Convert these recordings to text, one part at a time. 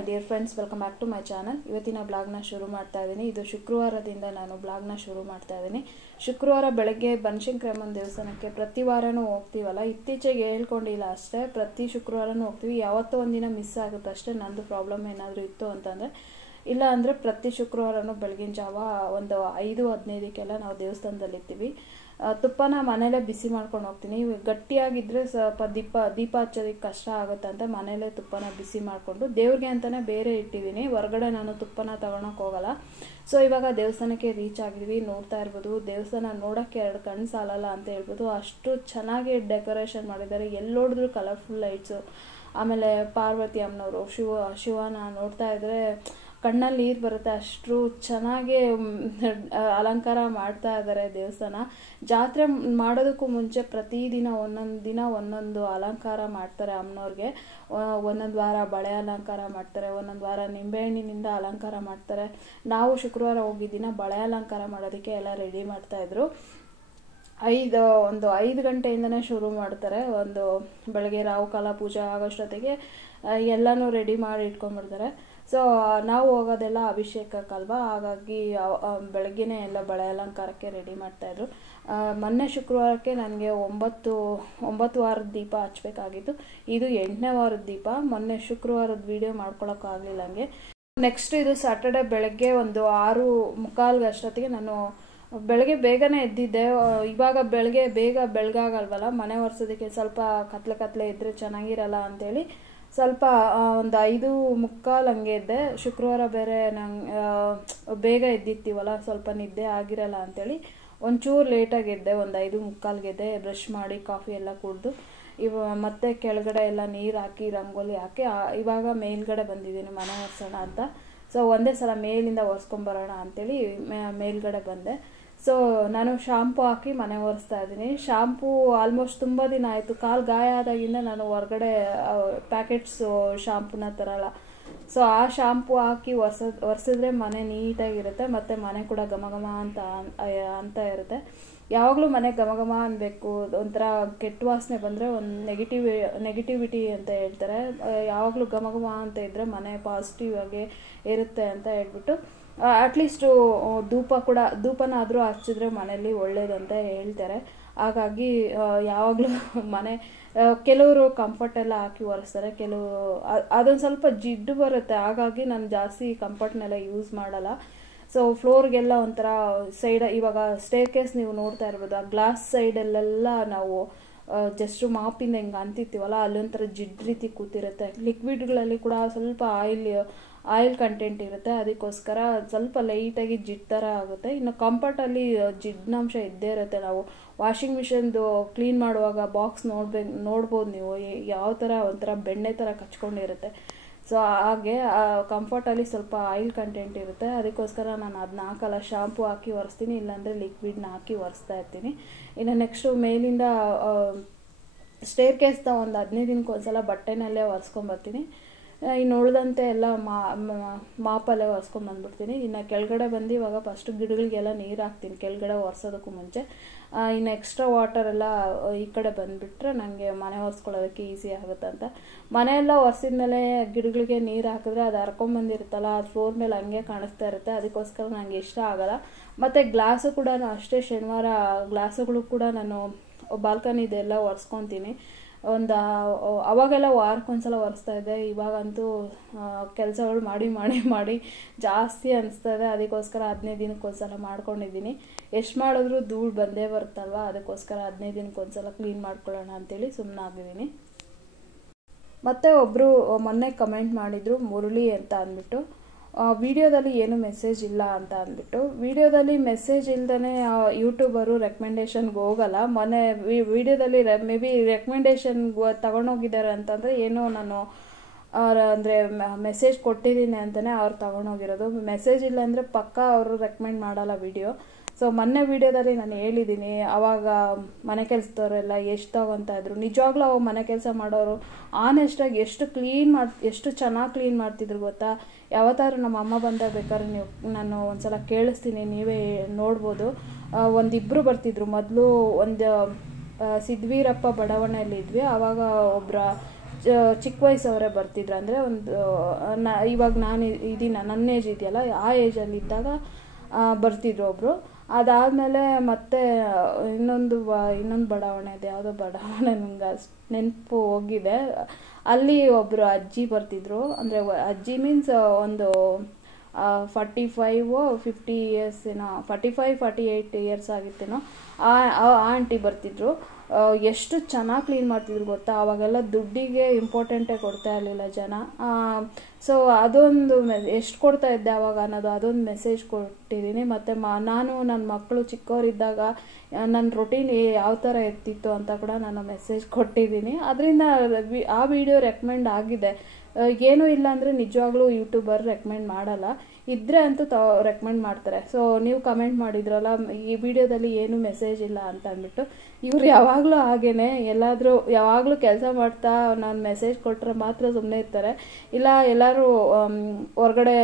My dear friends, welcome back to my channel. ಇವತ್ತಿನ ಬ್ಲಾಗ್ನ ಶುರು ಮಾಡ್ತಾ ಇದ್ದೀನಿ. ಇದು ಶುಕ್ರವಾರದಿಂದ ನಾನು ಬ್ಲಾಗ್ನ ಶುರು ಮಾಡ್ತಾ ಇದ್ದೀನಿ. ಶುಕ್ರವಾರ ಬೆಳಗ್ಗೆ ಬನಶಂಕರಮ್ಮನ ದೇವಸ್ಥಾನಕ್ಕೆ ಪ್ರತಿ ವಾರನೂ ಹೋಗ್ತೀವಲ್ಲ, ಇತ್ತೀಚೆಗೆ ಹೇಳ್ಕೊಂಡಿಲ್ಲ ಅಷ್ಟೇ, ಪ್ರತಿ ಶುಕ್ರವಾರನೂ ಹೋಗ್ತೀವಿ. ಯಾವತ್ತೋ ಒಂದಿನ ಮಿಸ್ ಆಗುತ್ತೆ ಅಷ್ಟೇ. ನಂದು ಪ್ರಾಬ್ಲಮ್ ಏನಾದರೂ ಇತ್ತು ಅಂತಂದರೆ, ಇಲ್ಲ ಅಂದರೆ ಪ್ರತಿ ಶುಕ್ರವಾರನೂ ಬೆಳಗಿನ ಜಾವ ಒಂದು 5:15 ನಾವು ದೇವಸ್ಥಾನದಲ್ಲಿರ್ತೀವಿ. ತುಪ್ಪನ ಮನೇಲೇ ಬಿಸಿ ಮಾಡ್ಕೊಂಡು ಹೋಗ್ತೀನಿ. ಗಟ್ಟಿಯಾಗಿದ್ದರೆ ಸ್ವಲ್ಪ ದೀಪ ಹಚ್ಚೋದಕ್ಕೆ ಕಷ್ಟ ಆಗುತ್ತೆ ಅಂತ ಮನೇಲೇ ತುಪ್ಪನ ಬಿಸಿ ಮಾಡಿಕೊಂಡು ದೇವ್ರಿಗೆ ಅಂತಲೇ ಬೇರೆ ಇಟ್ಟಿದ್ದೀನಿ. ಹೊರಗಡೆ ನಾನು ತುಪ್ಪನ ತಗೊಳಕ್ಕೆ ಹೋಗಲ್ಲ. ಸೊ ಇವಾಗ ದೇವಸ್ಥಾನಕ್ಕೆ ರೀಚ್ ಆಗಿದ್ವಿ. ನೋಡ್ತಾ ಇರ್ಬೋದು, ದೇವಸ್ಥಾನ ನೋಡೋಕ್ಕೆ 2 ಕಣ್ಣು ಸಾಲಲ್ಲ ಅಂತ ಹೇಳ್ಬೋದು. ಅಷ್ಟು ಚೆನ್ನಾಗಿ ಡೆಕೋರೇಷನ್ ಮಾಡಿದ್ದಾರೆ. ಎಲ್ಲಿ ನೋಡಿದ್ರು ಕಲರ್ಫುಲ್ ಲೈಟ್ಸು. ಆಮೇಲೆ ಪಾರ್ವತಿ ಅಮ್ಮನವರು ಶಿವನ ನೋಡ್ತಾ ಇದ್ರೆ ಕಣ್ಣಲ್ಲಿ ನೀರು ಬರುತ್ತೆ. ಅಷ್ಟು ಚೆನ್ನಾಗಿ ಅಲಂಕಾರ ಮಾಡ್ತಾ ಇದ್ದಾರೆ ದೇವಸ್ಥಾನ. ಜಾತ್ರೆ ಮಾಡೋದಕ್ಕೂ ಮುಂಚೆ ಪ್ರತಿದಿನ ಒಂದೊಂದು ಅಲಂಕಾರ ಮಾಡ್ತಾರೆ ಅಮ್ಮನವ್ರಿಗೆ. ಒಂದೊಂದು ವಾರ ಬಳೆ ಅಲಂಕಾರ ಮಾಡ್ತಾರೆ, ಒಂದೊಂದು ವಾರ ನಿಂಬೆಹಣ್ಣಿನಿಂದ ಅಲಂಕಾರ ಮಾಡ್ತಾರೆ. ನಾವು ಶುಕ್ರವಾರ ಹೋಗಿದ್ದಿನ ಬಳೆ ಅಲಂಕಾರ ಮಾಡೋದಕ್ಕೆ ಎಲ್ಲ ರೆಡಿ ಮಾಡ್ತಾಯಿದ್ರು. 5 ಗಂಟೆಯಿಂದನೇ ಶುರು ಮಾಡ್ತಾರೆ. ಒಂದು ಬೆಳಗ್ಗೆ ರಾಹುಕಾಲ ಪೂಜೆ ಆಗೋಷ್ಟೊತ್ತಿಗೆ ಎಲ್ಲನೂ ರೆಡಿ ಮಾಡಿ ಇಟ್ಕೊಂಡ್ಬಿಡ್ತಾರೆ. ಸೊ ನಾವು ಹೋಗೋದೆಲ್ಲ ಅಭಿಷೇಕಕ್ಕಲ್ವ, ಹಾಗಾಗಿ ಬೆಳಗ್ಗೆನೇ ಎಲ್ಲ ಬಳೆ ಅಲಂಕಾರಕ್ಕೆ ರೆಡಿ ಮಾಡ್ತಾಯಿದ್ರು. ಮೊನ್ನೆ ಶುಕ್ರವಾರಕ್ಕೆ ನನಗೆ 9 ವಾರದ ದೀಪ ಹಚ್ಚಬೇಕಾಗಿತ್ತು. ಇದು 8ನೇ ವಾರದ ದೀಪ. ಮೊನ್ನೆ ಶುಕ್ರವಾರದ ವಿಡಿಯೋ ಮಾಡ್ಕೊಳಕ್ಕಾಗಲಿಲ್ಲ ಹಂಗೆ. ನೆಕ್ಸ್ಟ್ ಇದು ಸ್ಯಾಟರ್ಡೆ ಬೆಳಗ್ಗೆ ಒಂದು 6:45 ಅಷ್ಟೊತ್ತಿಗೆ ನಾನು ಬೆಳಗ್ಗೆ ಬೇಗನೆ ಎದ್ದಿದ್ದೆ. ಇವಾಗ ಬೆಳಗ್ಗೆ ಬೇಗ ಬೆಳಗಾಗಲ್ವಲ್ಲ, ಮನೆ ಒರೆಸೋದಕ್ಕೆ ಸ್ವಲ್ಪ ಕತ್ಲೆ ಇದ್ದರೆ ಚೆನ್ನಾಗಿರಲ್ಲ ಅಂಥೇಳಿ ಸ್ವಲ್ಪ ಒಂದು 5:45 ಹಂಗೆ ಇದ್ದೆ. ಶುಕ್ರವಾರ ಬೇರೆ ನಂಗೆ ಬೇಗ ಎದ್ದಿರ್ತೀವಲ್ಲ, ಸ್ವಲ್ಪ ನಿದ್ದೆ ಆಗಿರಲ್ಲ ಅಂಥೇಳಿ ಒಂಚೂರು ಲೇಟಾಗಿ ಎದ್ದೆ. ಒಂದು 5:45 ಎದ್ದೆ. ಬ್ರಷ್ ಮಾಡಿ ಕಾಫಿ ಎಲ್ಲ ಕುಡಿದು ಮತ್ತೆ ಕೆಳಗಡೆ ಎಲ್ಲ ನೀರು ಹಾಕಿ ರಂಗೋಲಿ ಹಾಕಿ ಇವಾಗ ಮೇಲ್ಗಡೆ ಬಂದಿದ್ದೀನಿ ಮನೆ ಒರೆಸೋಣ ಅಂತ. ಸೊ ಒಂದೇ ಸಲ ಮೇಲಿಂದ ಒರೆಸ್ಕೊಂಬರೋಣ ಅಂಥೇಳಿ ಮೇಲ್ಗಡೆ ಬಂದೆ. ಸೊ ನಾನು ಶಾಂಪು ಹಾಕಿ ಮನೆ ಒರೆಸ್ತಾ ಇದ್ದೀನಿ. ಶಾಂಪೂ ಆಲ್ಮೋಸ್ಟ್ ತುಂಬ ದಿನ ಆಯಿತು. ಕಾಲು ಗಾಯ ಆದಾಗಿಂದ ನಾನು ಹೊರಗಡೆ ಪ್ಯಾಕೆಟ್ಸು ಶಾಂಪೂನ ತರಲ್ಲ. ಸೊ ಆ ಶಾಂಪೂ ಹಾಕಿ ಒರೆಸಿದ್ರೆ ಮನೆ ನೀಟಾಗಿರುತ್ತೆ, ಮತ್ತು ಮನೆ ಕೂಡ ಘಮ ಅಂತ ಇರುತ್ತೆ. ಯಾವಾಗಲೂ ಮನೆ ಘಮ ಅನ್ನಬೇಕು. ಒಂಥರ ಕೆಟ್ಟ ವಾಸನೆ ಬಂದರೆ ಒಂದು ನೆಗೆಟಿವಿಟಿ ಅಂತ ಹೇಳ್ತಾರೆ. ಯಾವಾಗಲೂ ಘಮ ಅಂತ ಇದ್ದರೆ ಮನೆ ಪಾಸಿಟಿವ್ ಆಗಿ ಇರುತ್ತೆ ಅಂತ ಹೇಳ್ಬಿಟ್ಟು ಅಟ್ಲೀಸ್ಟು ಧೂಪನಾದರೂ ಹಚ್ಚಿದ್ರೆ ಮನೇಲಿ ಒಳ್ಳೇದಂತ ಹೇಳ್ತಾರೆ. ಹಾಗಾಗಿ ಯಾವಾಗಲೂ ಮನೆ ಕೆಲವರು ಕಂಫರ್ಟೆಲ್ಲ ಹಾಕಿ ಒರೆಸ್ತಾರೆ, ಕೆಲವರು ಅದೊಂದು ಸ್ವಲ್ಪ ಜಿಡ್ಡು ಬರುತ್ತೆ. ಹಾಗಾಗಿ ನಾನು ಜಾಸ್ತಿ ಕಂಫರ್ಟ್ನೆಲ್ಲ ಯೂಸ್ ಮಾಡಲ್ಲ. ಸೊ ಫ್ಲೋರ್ಗೆಲ್ಲ ಒಂಥರ ಸೈಡ್, ಇವಾಗ ಸ್ಟೇರ್ ಕೇಸ್ ನೀವು ನೋಡ್ತಾ ಇರ್ಬೋದು, ಆ ಗ್ಲಾಸ್ ಸೈಡಲ್ಲೆಲ್ಲ ನಾವು ಜಸ್ಟ್ ಮಾಪಿಂದ ಹಿಂಗೆ ಅಂತಿರ್ತೀವಲ್ಲ, ಅಲ್ಲೊಂಥರ ಜಿಡ್ಡು ರೀತಿ ಕೂತಿರುತ್ತೆ. ಲಿಕ್ವಿಡ್ಗಳಲ್ಲಿ ಕೂಡ ಸ್ವಲ್ಪ ಆಯಿಲ್ ಕಂಟೆಂಟ್ ಇರುತ್ತೆ, ಅದಕ್ಕೋಸ್ಕರ ಸ್ವಲ್ಪ ಲೈಟಾಗಿ ಜಿಡ್ಡು ಥರ ಆಗುತ್ತೆ. ಇನ್ನು ಕಂಫರ್ಟಲ್ಲಿ ಜಿಡ್ಡಿನಂಶ ಇದ್ದೇ ಇರುತ್ತೆ. ನಾವು ವಾಷಿಂಗ್ ಮಿಷನ್ದು ಕ್ಲೀನ್ ಮಾಡುವಾಗ ಬಾಕ್ಸ್ ನೋಡ್ಬೋದು ನೀವು, ಯಾವ ಥರ ಒಂಥರ ಬೆಣ್ಣೆ ಥರ ಕಚ್ಕೊಂಡಿರುತ್ತೆ. ಸೊ ಹಾಗೆ ಕಂಫರ್ಟಲ್ಲಿ ಸ್ವಲ್ಪ ಆಯಿಲ್ ಕಂಟೆಂಟ್ ಇರುತ್ತೆ. ಅದಕ್ಕೋಸ್ಕರ ನಾನು ಅದನ್ನ ಹಾಕಲ್ಲ, ಶಾಂಪೂ ಹಾಕಿ ಒರೆಸ್ತೀನಿ, ಇಲ್ಲಾಂದರೆ ಲಿಕ್ವಿಡ್ನ ಹಾಕಿ ಒರೆಸ್ತಾ ಇರ್ತೀನಿ. ಇನ್ನು ನೆಕ್ಸ್ಟು ಮೇಲಿಂದ ಸ್ಟೇರ್ ಕೇಸ್ನ ಒಂದು 15 ದಿನಕ್ಕೆ ಒಂದ್ಸಲ ಬಟ್ಟೆನಲ್ಲೇ ಒರೆಸ್ಕೊಂಬರ್ತೀನಿ. ಇನ್ನು ಉಳಿದಂತೆ ಎಲ್ಲ ಮಾಪಲ್ಲೇ ಒರೆಸ್ಕೊಂಬಂದ್ಬಿಡ್ತೀನಿ. ಇನ್ನು ಕೆಳಗಡೆ ಬಂದು ಇವಾಗ ಫಸ್ಟು ಗಿಡಗಳಿಗೆಲ್ಲ ನೀರು ಹಾಕ್ತೀನಿ ಕೆಳಗಡೆ ಒರೆಸೋದಕ್ಕೂ ಮುಂಚೆ. ಇನ್ನು ಎಕ್ಸ್ಟ್ರಾ ವಾಟರೆಲ್ಲ ಈ ಕಡೆ ಬಂದುಬಿಟ್ರೆ ನನಗೆ ಮನೆ ಒರೆಸ್ಕೊಳ್ಳೋದಕ್ಕೆ ಈಸಿ ಆಗುತ್ತೆ ಅಂತ. ಮನೆಯೆಲ್ಲ ಒರೆಸಿದ್ಮೇಲೆ ಗಿಡಗಳಿಗೆ ನೀರು ಹಾಕಿದ್ರೆ ಅದು ಹರ್ಕೊಂಬಂದಿರುತ್ತಲ್ಲ, ಅದು ಫ್ಲೋರ್ ಮೇಲೆ ಹಂಗೆ ಕಾಣಿಸ್ತಾ ಇರುತ್ತೆ. ಅದಕ್ಕೋಸ್ಕರ ನನಗೆ ಇಷ್ಟ ಆಗಲ್ಲ. ಮತ್ತು ಗ್ಲಾಸು ಕೂಡ ಅಷ್ಟೇ, ಶನಿವಾರ ಗ್ಲಾಸುಗಳು ಕೂಡ ನಾನು ಬಾಲ್ಕನಿದೆಲ್ಲ ಒರೆಸ್ಕೊತೀನಿ. ಅವಾಗೆಲ್ಲ ವಾರಕ್ಕೊಂದ್ಸಲ ಒರೆಸ್ತಾ ಇದ್ದೆ. ಇವಾಗಂತೂ ಕೆಲಸಗಳು ಮಾಡಿ ಜಾಸ್ತಿ ಅನಿಸ್ತಾ ಇದೆ. ಅದಕ್ಕೋಸ್ಕರ 15 ದಿನಕ್ಕೊಂದ್ಸಲ ಮಾಡ್ಕೊಂಡಿದ್ದೀನಿ. ಎಷ್ಟು ಮಾಡಿದ್ರೂ ಧೂಳು ಬಂದೇ ಬರುತ್ತಲ್ವ, ಅದಕ್ಕೋಸ್ಕರ 15 ದಿನಕ್ಕೊಂದ್ಸಲ ಕ್ಲೀನ್ ಮಾಡ್ಕೊಳ್ಳೋಣ ಅಂತೇಳಿ ಸುಮ್ಮನಾಗಿದ್ದೀನಿ. ಮತ್ತು ಒಬ್ಬರು ಮೊನ್ನೆ ಕಮೆಂಟ್ ಮಾಡಿದರು, ಮುರಳಿ ಅಂತ ಅಂದ್ಬಿಟ್ಟು, ವಿಡಿಯೋದಲ್ಲಿ ಏನು ಮೆಸೇಜ್ ಇಲ್ಲ ಅಂತ ಅಂದ್ಬಿಟ್ಟು. ವಿಡಿಯೋದಲ್ಲಿ ಮೆಸೇಜ್ ಇಲ್ದೇ ಯೂಟ್ಯೂಬರು ರೆಕಮೆಂಡೇಷನ್ಗೆ ಹೋಗಲ್ಲ. ಮೊನ್ನೆ ವಿಡಿಯೋದಲ್ಲಿ ಮೇ ಬಿ ರೆಕಮೆಂಡೇಷನ್ಗೆ ತಗೊಂಡೋಗಿದ್ದಾರೆ ಅಂತಂದರೆ ಏನೋ ನಾನು ಅಂದರೆ ಮೆಸೇಜ್ ಕೊಟ್ಟಿದ್ದೀನಿ ಅಂತಲೇ ಅವ್ರು ತಗೊಂಡೋಗಿರೋದು. ಮೆಸೇಜ್ ಇಲ್ಲ ಅಂದರೆ ಪಕ್ಕ ಅವರು ರೆಕಮೆಂಡ್ ಮಾಡಲ್ಲ ವಿಡಿಯೋ. ಸೊ ಮೊನ್ನೆ ವಿಡಿಯೋದಲ್ಲಿ ನಾನು ಹೇಳಿದ್ದೀನಿ, ಆವಾಗ ಮನೆ ಕೆಲಸದವರೆಲ್ಲ ಎಷ್ಟು ತಗೊತಾ ಇದ್ರು. ನಿಜವಾಗ್ಲೂ ಅವಾಗ ಮನೆ ಕೆಲಸ ಮಾಡೋರು ಆನೆಸ್ಟಾಗಿ ಎಷ್ಟು ಚೆನ್ನಾಗಿ ಕ್ಲೀನ್ ಮಾಡ್ತಿದ್ರು ಗೊತ್ತಾ. ಯಾವತ್ತಾದ್ರೂ ನಮ್ಮ ಅಮ್ಮ ಬಂದಾಗ ಬೇಕಾದ್ರೆ ನಾನು ಒಂದ್ಸಲ ಕೇಳಿಸ್ತೀನಿ, ನೀವೇ ನೋಡ್ಬೋದು. ಒಂದಿಬ್ಬರು ಬರ್ತಿದ್ರು. ಮೊದಲು ಒಂದು ಸಿದ್ವೀರಪ್ಪ ಬಡಾವಣೆಯಲ್ಲಿ ಇದ್ವಿ. ಆವಾಗ ಒಬ್ಬರ ಚಿಕ್ಕ ವಯಸ್ಸವರೇ ಬರ್ತಿದ್ರು. ಅಂದರೆ ಒಂದು ಇವಾಗ ನಾನು ನನ್ನ ಏಜ್ ಇದೆಯಲ್ಲ, ಆ ಏಜಲ್ಲಿ ಇದ್ದಾಗ ಬರ್ತಿದ್ರು ಒಬ್ಬರು. ಅದಾದಮೇಲೆ ಮತ್ತೆ ಇನ್ನೊಂದು ಬಡಾವಣೆ ಇದೆ, ಯಾವುದೋ ಬಡಾವಣೆ ನಂಗೆ ಅಷ್ಟು ನೆನಪು ಹೋಗಿದೆ. ಅಲ್ಲಿ ಒಬ್ಬರು ಅಜ್ಜಿ ಬರ್ತಿದ್ರು. ಅಂದರೆ ಅಜ್ಜಿ ಮೀನ್ಸ್ ಒಂದು 45-50 ಇಯರ್ಸ್ ಏನೋ, 45-48 ಇಯರ್ಸ್ ಆಗಿತ್ತೇನೋ. ಆ ಆಂಟಿ ಬರ್ತಿದ್ರು. ಎಷ್ಟು ಚೆನ್ನಾಗಿ ಕ್ಲೀನ್ ಮಾಡ್ತಿದ್ರು ಗೊತ್ತಾ. ಅವಾಗೆಲ್ಲ ದುಡ್ಡಿಗೆ ಇಂಪಾರ್ಟೆಂಟೇ ಕೊಡ್ತಾ ಇರಲಿಲ್ಲ ಜನ. ಸೊ ಅದೊಂದು ಎಷ್ಟು ಕೊಡ್ತಾ ಇದ್ದೆ ಅವಾಗ ಅನ್ನೋದು ಅದೊಂದು ಮೆಸೇಜ್ ಕೊಟ್ಟಿದ್ದೀನಿ. ಮತ್ತು ನಾನು ನನ್ನ ಮಕ್ಕಳು ಚಿಕ್ಕವರಿದ್ದಾಗ ನನ್ನ ರೊಟೀನ್ ಯಾವ ಥರ ಇರ್ತಿತ್ತು ಅಂತ ಕೂಡ ನಾನು ಮೆಸೇಜ್ ಕೊಟ್ಟಿದ್ದೀನಿ. ಅದರಿಂದ ಆ ವಿಡಿಯೋ ರೆಕಮೆಂಡ್ ಆಗಿದೆ. ಏನೂ ಇಲ್ಲ ಅಂದರೆ ನಿಜವಾಗ್ಲೂ ಯೂಟ್ಯೂಬರ್ ರೆಕಮೆಂಡ್ ಮಾಡಲ್ಲ, ಇದ್ದರೆ ಅಂತೂ ರೆಕಮೆಂಡ್ ಮಾಡ್ತಾರೆ. ಸೊ ನೀವು ಕಮೆಂಟ್ ಮಾಡಿದ್ರಲ್ಲ ಈ ವಿಡಿಯೋದಲ್ಲಿ ಏನೂ ಮೆಸೇಜ್ ಇಲ್ಲ ಅಂತ ಅಂದ್ಬಿಟ್ಟು, ಇವ್ರು ಯಾವಾಗಲೂ ಹಾಗೇ ಎಲ್ಲಾದರೂ ಯಾವಾಗಲೂ ಕೆಲಸ ಮಾಡ್ತಾ ನಾನು ಮೆಸೇಜ್ ಕೊಟ್ಟರೆ ಮಾತ್ರ ಸುಮ್ಮನೆ ಇರ್ತಾರೆ. ಇಲ್ಲ ಎಲ್ಲರೂ ಹೊರಗಡೆ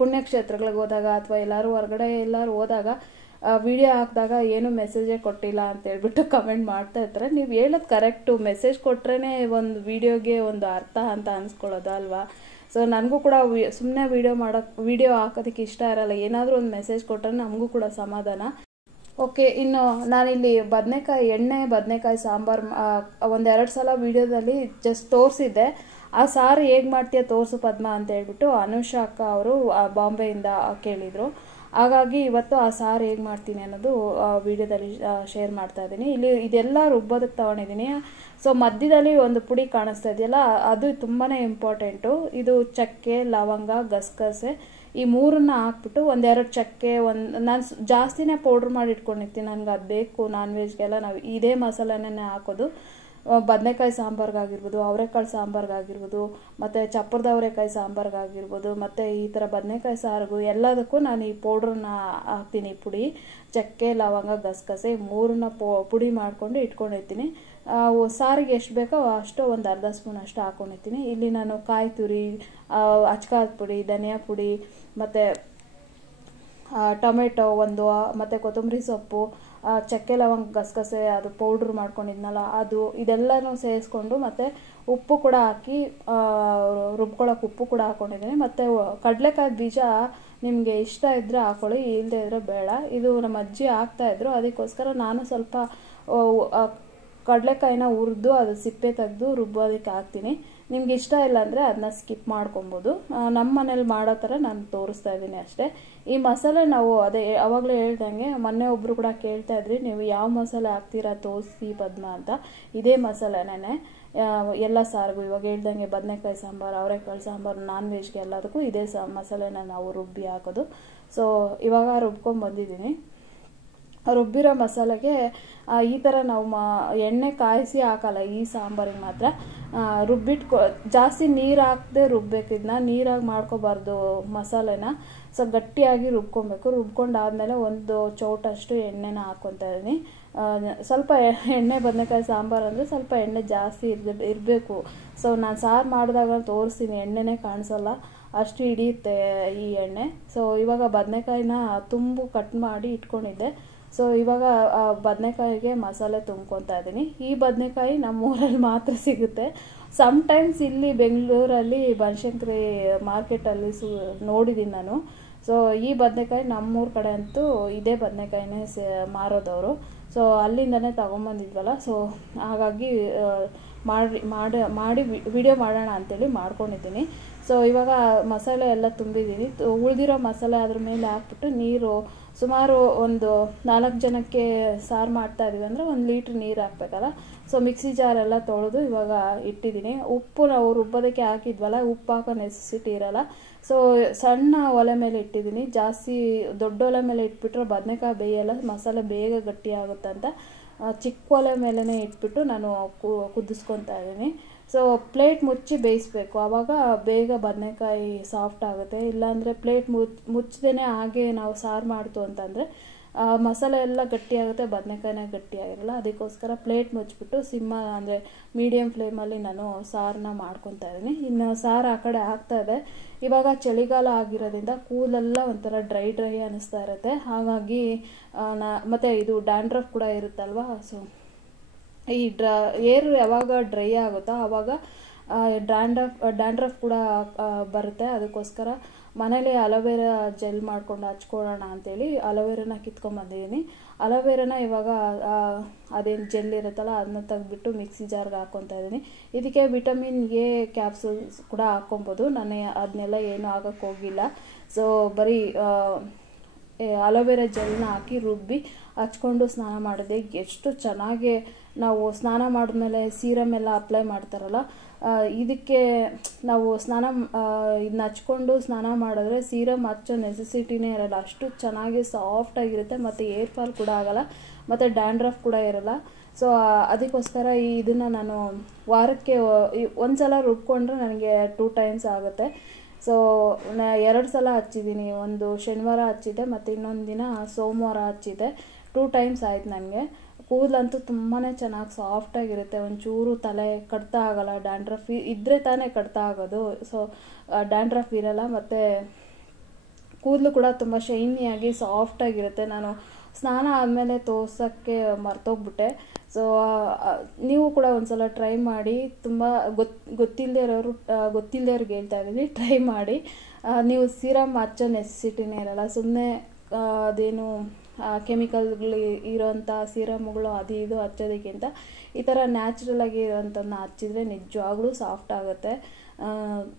ಪುಣ್ಯಕ್ಷೇತ್ರಗಳಿಗೆ ಹೋದಾಗ ಅಥವಾ ಎಲ್ಲರೂ ಹೋದಾಗ ವಿಡಿಯೋ ಹಾಕಿದಾಗ ಏನೂ ಮೆಸೇಜೇ ಕೊಟ್ಟಿಲ್ಲ ಅಂತ ಹೇಳ್ಬಿಟ್ಟು ಕಮೆಂಟ್ ಮಾಡ್ತಾ ಇರ್ತಾರೆ. ನೀವು ಹೇಳೋದು ಕರೆಕ್ಟು, ಮೆಸೇಜ್ ಕೊಟ್ರೇ ಒಂದು ವಿಡಿಯೋಗೆ ಒಂದು ಅರ್ಥ ಅಂತ ಅನ್ಸ್ಕೊಳ್ಳೋದು ಅಲ್ವಾ. ಸೊ ನನಗೂ ಕೂಡ ಸುಮ್ಮನೆ ವಿಡಿಯೋ ಹಾಕೋದಕ್ಕೆ ಇಷ್ಟ ಇರಲ್ಲ. ಏನಾದರೂ ಒಂದು ಮೆಸೇಜ್ ಕೊಟ್ಟರೆ ನಮಗೂ ಕೂಡ ಸಮಾಧಾನ. ಓಕೆ, ಇನ್ನು ನಾನಿಲ್ಲಿ ಬದನೆಕಾಯಿ ಸಾಂಬಾರು 1-2 ಸಲ ವಿಡಿಯೋದಲ್ಲಿ ಜಸ್ಟ್ ತೋರಿಸಿದ್ದೆ. ಆ ಸಾರು ಹೇಗೆ ಮಾಡ್ತೀಯ ತೋರಿಸು ಪದ್ಮ ಅಂತ ಹೇಳ್ಬಿಟ್ಟು ಅನುಷಾ ಅಕ್ಕ ಅವರು ಬಾಂಬೆಯಿಂದ ಕೇಳಿದರು. ಹಾಗಾಗಿ ಇವತ್ತು ಆ ಸಾರು ಹೇಗೆ ಮಾಡ್ತೀನಿ ಅನ್ನೋದು ವಿಡಿಯೋದಲ್ಲಿ ಶೇರ್ ಮಾಡ್ತಾ ಇದ್ದೀನಿ. ಇಲ್ಲಿ ಇದೆಲ್ಲ ರುಬ್ಬೋದಕ್ಕೆ ತೊಗೊಂಡಿದ್ದೀನಿ. ಸೊ ಮಧ್ಯದಲ್ಲಿ ಒಂದು ಪುಡಿ ಕಾಣಿಸ್ತಾ ಇದೆಯಲ್ಲ, ಅದು ತುಂಬಾ ಇಂಪಾರ್ಟೆಂಟು. ಇದು ಚಕ್ಕೆ, ಲವಂಗ, ಗಸಗಸೆ ಈ 3ನ್ನ ಹಾಕ್ಬಿಟ್ಟು 1-2 ಚಕ್ಕೆ, ನಾನು ಜಾಸ್ತಿನೇ ಪೌಡ್ರ್ ಮಾಡಿ ಇಟ್ಕೊಂಡಿರ್ತೀನಿ. ನನಗೆ ಅದು ಬೇಕು. ನಾನ್ ವೆಜ್ಗೆಲ್ಲ ನಾವು ಇದೇ ಮಸಾಲೆನೇ ಹಾಕೋದು. ಬದನೆಕಾಯಿ ಸಾಂಬಾರ್ಗಾಗಿರ್ಬೋದು, ಅವರೆಕಾಳು ಸಾಂಬಾರ್ಗಾಗಿರ್ಬೋದು, ಮತ್ತು ಚಪ್ಪರದ ಅವರೆಕಾಯಿ ಸಾಂಬಾರ್ಗಾಗಿರ್ಬೋದು, ಮತ್ತು ಈ ಥರ ಬದನೆಕಾಯಿ ಸಾರಿಗೂ ಎಲ್ಲದಕ್ಕೂ ನಾನು ಈ ಪೌಡ್ರನ್ನ ಹಾಕ್ತೀನಿ. ಪುಡಿ ಚಕ್ಕೆ, ಲವಂಗ, ಗಸಗಸೆ 3ನ್ನ ಪುಡಿ ಮಾಡ್ಕೊಂಡು ಇಟ್ಕೊಂಡಿರ್ತೀನಿ. ಸಾರಿಗೆ ಎಷ್ಟು ಬೇಕೋ ಅಷ್ಟು ಒಂದು ಅರ್ಧ ಸ್ಪೂನ್ ಅಷ್ಟು ಹಾಕ್ಕೊಂಡಿರ್ತೀನಿ. ಇಲ್ಲಿ ನಾನು ಕಾಯಿ ತುರಿ, ಅಚ್ಕಾರದ ಪುಡಿ, ಧನಿಯಾ ಪುಡಿ, ಮತ್ತು ಟೊಮೆಟೊ ಒಂದು, ಮತ್ತು ಕೊತ್ತಂಬರಿ ಸೊಪ್ಪು, ಚಕ್ಕೆ, ಲವಂಗ, ಗಸಗಸೆ ಅದು ಪೌಡ್ರ್ ಮಾಡ್ಕೊಂಡಿದ್ನಲ್ಲ ಅದು, ಇದೆಲ್ಲನೂ ಸೇರಿಸ್ಕೊಂಡು ಮತ್ತು ಉಪ್ಪು ಕೂಡ ಹಾಕಿ ರುಬ್ಕೊಳ್ಳೋಕೆ ಉಪ್ಪು ಕೂಡ ಹಾಕ್ಕೊಂಡಿದ್ದೀನಿ. ಮತ್ತು ಕಡಲೆಕಾಯಿ ಬೀಜ ನಿಮಗೆ ಇಷ್ಟ ಇದ್ದರೆ ಹಾಕ್ಕೊಳ್ಳಿ, ಇಲ್ಲದೆ ಇದ್ದರೆ ಬೇಡ. ಇದು ನಮ್ಮ ಅಜ್ಜಿ ಹಾಕ್ತಾಯಿದ್ರು, ಅದಕ್ಕೋಸ್ಕರ ನಾನು ಸ್ವಲ್ಪ ಕಡಲೆಕಾಯಿನ ಹುರಿದು ಅದು ಸಿಪ್ಪೆ ತೆಗೆದು ರುಬ್ಬೋದಕ್ಕೆ ಹಾಕ್ತೀನಿ. ನಿಮ್ಗೆ ಇಷ್ಟ ಇಲ್ಲ ಅಂದರೆ ಅದನ್ನ ಸ್ಕಿಪ್ ಮಾಡ್ಕೊಬೋದು. ನಮ್ಮ ಮನೇಲಿ ಮಾಡೋ ಥರ ನಾನು ತೋರಿಸ್ತಾ ಇದ್ದೀನಿ ಅಷ್ಟೇ. ಈ ಮಸಾಲೆ ನಾವು ಅದೇ ಆವಾಗಲೇ ಹೇಳ್ದಂಗೆ ಮೊನ್ನೆ ಒಬ್ಬರು ಕೂಡ ಕೇಳ್ತಾ ಇದ್ರಿ, ನೀವು ಯಾವ ಮಸಾಲೆ ಹಾಕ್ತೀರಾ ತೋರಿಸಿ ಪದ್ಮ ಅಂತ. ಇದೇ ಮಸಾಲೆನೇ ಎಲ್ಲ ಸಾರಿಗೂ ಇವಾಗ ಹೇಳ್ದಂಗೆ ಬದನೆಕಾಯಿ ಸಾಂಬಾರು, ಅವರೆಕಾಳು ಸಾಂಬಾರು, ನಾನ್ ವೆಜ್ಗೆ ಎಲ್ಲದಕ್ಕೂ ಇದೇ ಮಸಾಲೆನ ನಾವು ರುಬ್ಬಿ ಹಾಕೋದು. ಸೊ ಇವಾಗ ರುಬ್ಕೊಂಡ್ಬಂದಿದ್ದೀನಿ. ರುಬ್ಬಿರೋ ಮಸಾಲೆಗೆ ಈ ಥರ ನಾವು ಎಣ್ಣೆ ಕಾಯಿಸಿ ಹಾಕಲ್ಲ ಈ ಸಾಂಬಾರಿಗೆ ಮಾತ್ರ. ಜಾಸ್ತಿ ನೀರು ಹಾಕದೆ ರುಬ್ಬೇಕು. ಇದನ್ನ ನೀರಾಗಿ ಮಾಡ್ಕೋಬಾರ್ದು ಮಸಾಲೆನ. ಸೊ ಗಟ್ಟಿಯಾಗಿ ರುಬ್ಕೊಬೇಕು. ರುಬ್ಕೊಂಡಾದ್ಮೇಲೆ ಒಂದು ಚೌಟಷ್ಟು ಎಣ್ಣೆನ ಹಾಕ್ಕೊತಾ ಇದ್ದೀನಿ. ಸ್ವಲ್ಪ ಎಣ್ಣೆ, ಬದನೆಕಾಯಿ ಸಾಂಬಾರು ಅಂದರೆ ಸ್ವಲ್ಪ ಎಣ್ಣೆ ಜಾಸ್ತಿ ಇರಬೇಕು. ಸೊ ನಾನು ಸಾರು ಮಾಡಿದಾಗ ತೋರಿಸ್ತೀನಿ, ಎಣ್ಣೆನೇ ಕಾಣಿಸಲ್ಲ, ಅಷ್ಟು ಹಿಡಿಯುತ್ತೆ ಈ ಎಣ್ಣೆ. ಸೊ ಇವಾಗ ಬದನೆಕಾಯಿನ ತುಂಬು ಕಟ್ ಮಾಡಿ ಇಟ್ಕೊಂಡಿದ್ದೆ. ಸೊ ಇವಾಗ ಬದನೆಕಾಯಿಗೆ ಮಸಾಲೆ ತುಂಬ್ಕೊತಾ ಇದ್ದೀನಿ. ಈ ಬದನೆಕಾಯಿ ನಮ್ಮೂರಲ್ಲಿ ಮಾತ್ರ ಸಿಗುತ್ತೆ. ಸಮ್ಟೈಮ್ಸ್ ಇಲ್ಲಿ ಬೆಂಗಳೂರಲ್ಲಿ ಬನಶಂಕರಿ ಮಾರ್ಕೆಟಲ್ಲಿ ನೋಡಿದ್ದೀನಿ ನಾನು. ಸೊ ಈ ಬದನೆಕಾಯಿ ನಮ್ಮೂರ ಕಡೆ ಅಂತೂ ಇದೇ ಬದನೆಕಾಯಿನೇ ಮಾರೋದವರು. ಸೊ ಅಲ್ಲಿಂದನೇ ತೊಗೊಂಬಂದಿದ್ವಲ್ಲ, ಸೊ ಹಾಗಾಗಿ ಮಾಡಿ ವಿಡಿಯೋ ಮಾಡೋಣ ಅಂಥೇಳಿ ಮಾಡ್ಕೊಂಡಿದ್ದೀನಿ. ಸೊ ಇವಾಗ ಮಸಾಲೆ ಎಲ್ಲ ತುಂಬಿದ್ದೀನಿ. ಉಳಿದಿರೋ ಮಸಾಲೆ ಅದ್ರ ಮೇಲೆ ಹಾಕ್ಬಿಟ್ಟು ನೀರು ಸುಮಾರು ಒಂದು 4 ಜನಕ್ಕೆ ಸಾರು ಮಾಡ್ತಾ ಇದೀವಿ ಅಂದರೆ 1 ಲೀಟ್ರ್ ನೀರು ಹಾಕ್ಬೇಕಲ್ಲ. ಸೊ ಮಿಕ್ಸಿ ಜಾರೆಲ್ಲ ತೊಳೆದು ಇವಾಗ ಇಟ್ಟಿದ್ದೀನಿ. ಉಪ್ಪು ನಾವು ರುಬ್ಬೋದಕ್ಕೆ ಹಾಕಿದ್ವಲ್ಲ, ಉಪ್ಪು ಹಾಕೋ ನೆಸೆಸಿಟಿ ಇರಲ್ಲ. ಸೊ ಸಣ್ಣ ಒಲೆ ಮೇಲೆ ಇಟ್ಟಿದ್ದೀನಿ. ಜಾಸ್ತಿ ದೊಡ್ಡ ಒಲೆ ಮೇಲೆ ಇಟ್ಬಿಟ್ರೆ ಬದನೆಕಾಯಿ ಬೇಯಲ್ಲ, ಮಸಾಲೆ ಬೇಗ ಗಟ್ಟಿ ಆಗುತ್ತೆ ಅಂತ ಚಿಕ್ಕ ಒಲೆ ಮೇಲೇ ಇಟ್ಬಿಟ್ಟು ನಾನು ಕುದಿಸ್ಕೊತಾ ಇದ್ದೀನಿ. ಸೊ ಪ್ಲೇಟ್ ಮುಚ್ಚಿ ಬೇಯಿಸ್ಬೇಕು, ಆವಾಗ ಬೇಗ ಬದನೆಕಾಯಿ ಸಾಫ್ಟ್ ಆಗುತ್ತೆ. ಇಲ್ಲಾಂದರೆ ಪ್ಲೇಟ್ ಮುಚ್ಚದೇನೆ ಹಾಗೆ ನಾವು ಸಾರು ಮಾಡ್ತು ಅಂತಂದರೆ ಮಸಾಲೆ ಎಲ್ಲ ಗಟ್ಟಿಯಾಗುತ್ತೆ, ಬದನೆಕಾಯಿನ ಗಟ್ಟಿಯಾಗಿರಲ್ಲ. ಅದಕ್ಕೋಸ್ಕರ ಪ್ಲೇಟ್ ಮುಚ್ಚಿಬಿಟ್ಟು ಅಂದರೆ ಮೀಡಿಯಮ್ ಫ್ಲೇಮಲ್ಲಿ ನಾನು ಸಾರನ್ನ ಮಾಡ್ಕೊತಾ ಇದ್ದೀನಿ. ಇನ್ನು ಸಾರು ಆ ಕಡೆ ಆಗ್ತಾ ಇದೆ. ಇವಾಗ ಚಳಿಗಾಲ ಆಗಿರೋದ್ರಿಂದ ಕೂದಲೆಲ್ಲ ಒಂಥರ ಡ್ರೈ ಅನ್ನಿಸ್ತಾ ಇರುತ್ತೆ. ಹಾಗಾಗಿ ಮತ್ತು ಇದು ಡ್ಯಾಂಡ್ರಫ್ ಕೂಡ ಇರುತ್ತಲ್ವ. ಸೊ ಈ ಏರ್ ಯಾವಾಗ ಡ್ರೈ ಆಗುತ್ತೋ ಆವಾಗ ಡ್ಯಾಂಡ್ರಫ್ ಕೂಡ ಬರುತ್ತೆ. ಅದಕ್ಕೋಸ್ಕರ ಮನೇಲಿ ಅಲೋವೆರಾ ಜೆಲ್ ಮಾಡ್ಕೊಂಡು ಹಚ್ಕೊಳ್ಳೋಣ ಅಂತೇಳಿ ಅಲೋವೆರಾನ ಕಿತ್ಕೊಂಡ್ಬಂದಿದ್ದೀನಿ. ಅಲೋವೆರಾನ ಇವಾಗ ಅದೇನು ಜೆಲ್ ಇರುತ್ತಲ್ಲ ಅದನ್ನ ತೆಗೆದ್ಬಿಟ್ಟು ಮಿಕ್ಸಿ ಜಾರ್ಗೆ ಹಾಕ್ಕೊತಾ ಇದ್ದೀನಿ. ಇದಕ್ಕೆ ವಿಟಮಿನ್ ಎ ಕ್ಯಾಪ್ಸೂಲ್ಸ್ ಕೂಡ ಹಾಕ್ಕೊಬೋದು. ನಾನು ಅದನ್ನೆಲ್ಲ ಏನೂ ಆಗೋಕ್ಕೆ ಹೋಗಿಲ್ಲ. ಸೊ ಬರೀ ಅಲೋವೆರಾ ಜೆಲ್ನ ಹಾಕಿ ರುಬ್ಬಿ ಹಚ್ಕೊಂಡು ಸ್ನಾನ ಮಾಡಿದೆ. ಎಷ್ಟು ಚೆನ್ನಾಗಿ ನಾವು ಸ್ನಾನ ಮಾಡಿದ್ಮೇಲೆ ಸೀರಮ್ ಎಲ್ಲ ಅಪ್ಲೈ ಮಾಡ್ತಾರಲ್ಲ, ಇದಕ್ಕೆ ನಾವು ಇದನ್ನ ಹಚ್ಕೊಂಡು ಸ್ನಾನ ಮಾಡಿದ್ರೆ ಸೀರಮ್ ಹಚ್ಚೋ ನೆಸೆಸಿಟಿನೇ ಇರಲ್ಲ. ಅಷ್ಟು ಚೆನ್ನಾಗಿ ಸಾಫ್ಟಾಗಿರುತ್ತೆ ಮತ್ತು ಏರ್ ಫಾಲ್ ಕೂಡ ಆಗಲ್ಲ ಮತ್ತು ಡ್ಯಾಂಡ್ರಫ್ ಕೂಡ ಇರಲ್ಲ. ಸೊ ಅದಕ್ಕೋಸ್ಕರ ಇದನ್ನು ನಾನು ವಾರಕ್ಕೆ ಒಂದ್ಸಲ ರುಬ್ಕೊಂಡ್ರೆ ನನಗೆ 2 ಟೈಮ್ಸ್ ಆಗುತ್ತೆ. ಸೊ 2 ಸಲ ಹಚ್ಚಿದ್ದೀನಿ. ಒಂದು ಶನಿವಾರ ಹಚ್ಚಿದ್ದೆ ಮತ್ತು ಇನ್ನೊಂದು ದಿನ ಸೋಮವಾರ ಹಚ್ಚಿದ್ದೆ. 2 ಟೈಮ್ಸ್ ಆಯ್ತು ನನಗೆ. ಕೂದಲಂತೂ ತುಂಬಾ ಚೆನ್ನಾಗಿ ಸಾಫ್ಟಾಗಿರುತ್ತೆ. ಒಂಚೂರು ತಲೆ ಕಡ್ತಾ ಆಗಲ್ಲ. ಡ್ಯಾಂಡ್ರಫ್ ಇದ್ದರೆ ತಾನೇ ಕಡ್ತಾ ಆಗೋದು. ಸೊ ಡ್ಯಾಂಡ್ರಫ್ ಇರಲ್ಲ ಮತ್ತು ಕೂದಲು ಕೂಡ ತುಂಬ ಶೈನಿಯಾಗಿ ಸಾಫ್ಟಾಗಿರುತ್ತೆ. ನಾನು ಸ್ನಾನ ಆದಮೇಲೆ ತೋರ್ಸೋಕ್ಕೆ ಮರ್ತೋಗ್ಬಿಟ್ಟೆ. ಸೊ ನೀವು ಕೂಡ ಒಂದ್ಸಲ ಟ್ರೈ ಮಾಡಿ. ತುಂಬ ಗೊತ್ತಿಲ್ಲದೆ ಇರೋರಿಗೆ ಹೇಳ್ತಾ ಇದ್ದೀನಿ, ಟ್ರೈ ಮಾಡಿ. ನೀವು ಸೀರಮ್ ಹಚ್ಚೋ ನೆಸೆಸಿಟಿನೇ ಇರಲ್ಲ. ಸುಮ್ಮನೆ ಅದೇನು ಕೆಮಿಕಲ್ಗಳು ಇರೋಂಥ ಸೀರಮ್ಗಳು ಅದು ಇದು ಹಚ್ಚೋದಕ್ಕಿಂತ ಈ ಥರ ನ್ಯಾಚುರಲಾಗಿ ಇರೋಂಥದ್ದನ್ನ ಹಚ್ಚಿದ್ರೆ ನಿಜವಾಗ್ಲೂ ಸಾಫ್ಟ್ ಆಗುತ್ತೆ.